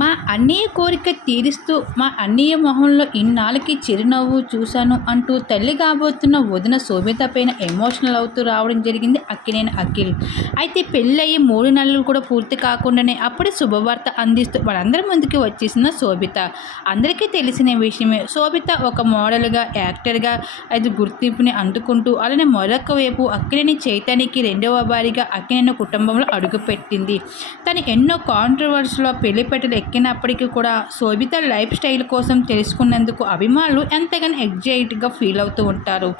మా అన్నయ్య కోరిక తీరుస్తూ మా అన్నయ్య మొహంలో ఇన్నాళ్ళకి చిరునవ్వు చూశాను అంటూ తల్లి కాబోతున్న వదిన శోభిత పైన ఎమోషనల్ అవుతూ రావడం జరిగింది అక్కినేని అఖిల్. అయితే పెళ్ళయ్యి మూడు నెలలు కూడా పూర్తి కాకుండానే అప్పుడే శుభవార్త అందిస్తూ వాళ్ళందరి ముందుకి వచ్చేసిన శోభిత. అందరికీ తెలిసిన విషయమే. శోభిత ఒక మోడల్గా యాక్టర్గా అది గుర్తింపుని అందుకుంటూ అలానే మరొక వైపు అక్కినేని చైతన్యకి రెండవ భారీగా అక్కినేని కుటుంబంలో అడుగుపెట్టింది. తను ఎన్నో కాంట్రవర్సీలో పెళ్ళిపెట్టలు ఎక్కినప్పటికీ కూడా శోభిత లైఫ్ స్టైల్ కోసం తెలుసుకున్నందుకు అభిమానులు ఎంతగానో ఎగ్జైట్గా ఫీల్ అవుతూ ఉంటారు.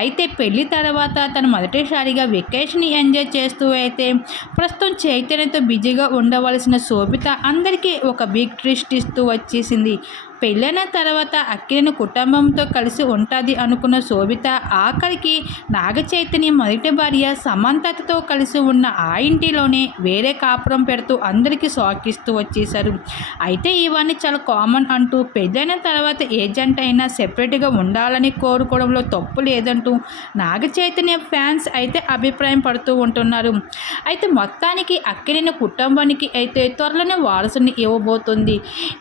అయితే పెళ్ళి తర్వాత తను మొదటిసారిగా వెకేషన్ ఎంజాయ్ చేస్తూ అయితే ప్రస్తుతం చైతన్యతో బిజీగా ఉండవలసిన శోభిత అందరికీ ఒక బిగ్ ట్విస్ట్ ఇస్తూ వచ్చేసింది. పెళ్ళైన తర్వాత అక్కినేని కుటుంబంతో కలిసి ఉంటుంది అనుకున్న శోభిత ఆఖరికి నాగచైతన్య మొదటి భార్య సమంతతో కలిసి ఉన్న ఆ ఇంటిలోనే వేరే కాపురం పెడుతూ అందరికీ షాక్ వచ్చేశారు. అయితే ఇవన్నీ చాలా కామన్ అంటూ పెళ్ళైన తర్వాత ఏజెంట్ అయినా సెపరేట్గా ఉండాలని కోరుకోవడంలో తప్పు లేదంటూ నాగచైతన్య ఫ్యాన్స్ అయితే అభిప్రాయం పడుతూ ఉంటున్నారు. అయితే మొత్తానికి అక్కినేని కుటుంబానికి అయితే త్వరలోనే వారసుని ఇవ్వబోతుంది.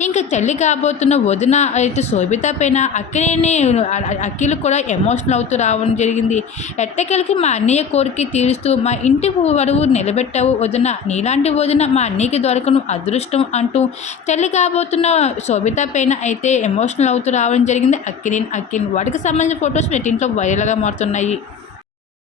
ఇంకా తల్లి కాబోతున్న వదిన అయితే శోభిత పైన అక్కినేని అఖిలు కూడా ఎమోషనల్ అవుతూ రావడం జరిగింది. ఎట్టకెళ్ళకి మా అన్నయ్య కోరిక తీరుస్తూ మా ఇంటి వరువు నిలబెట్టావు వదిన. నీలాంటి వదిన మా అన్నయ్యకి దొరకను అదృష్టం అంటూ తల్లి కాబోతున్న శోభిత పైన అయితే ఎమోషనల్ అవుతూ రావడం జరిగింది. అక్కినేని అక్కిన్ వాటికి సంబంధించిన ఫొటోస్ నెట్టింట్లో వైరల్గా మారుతున్నాయి.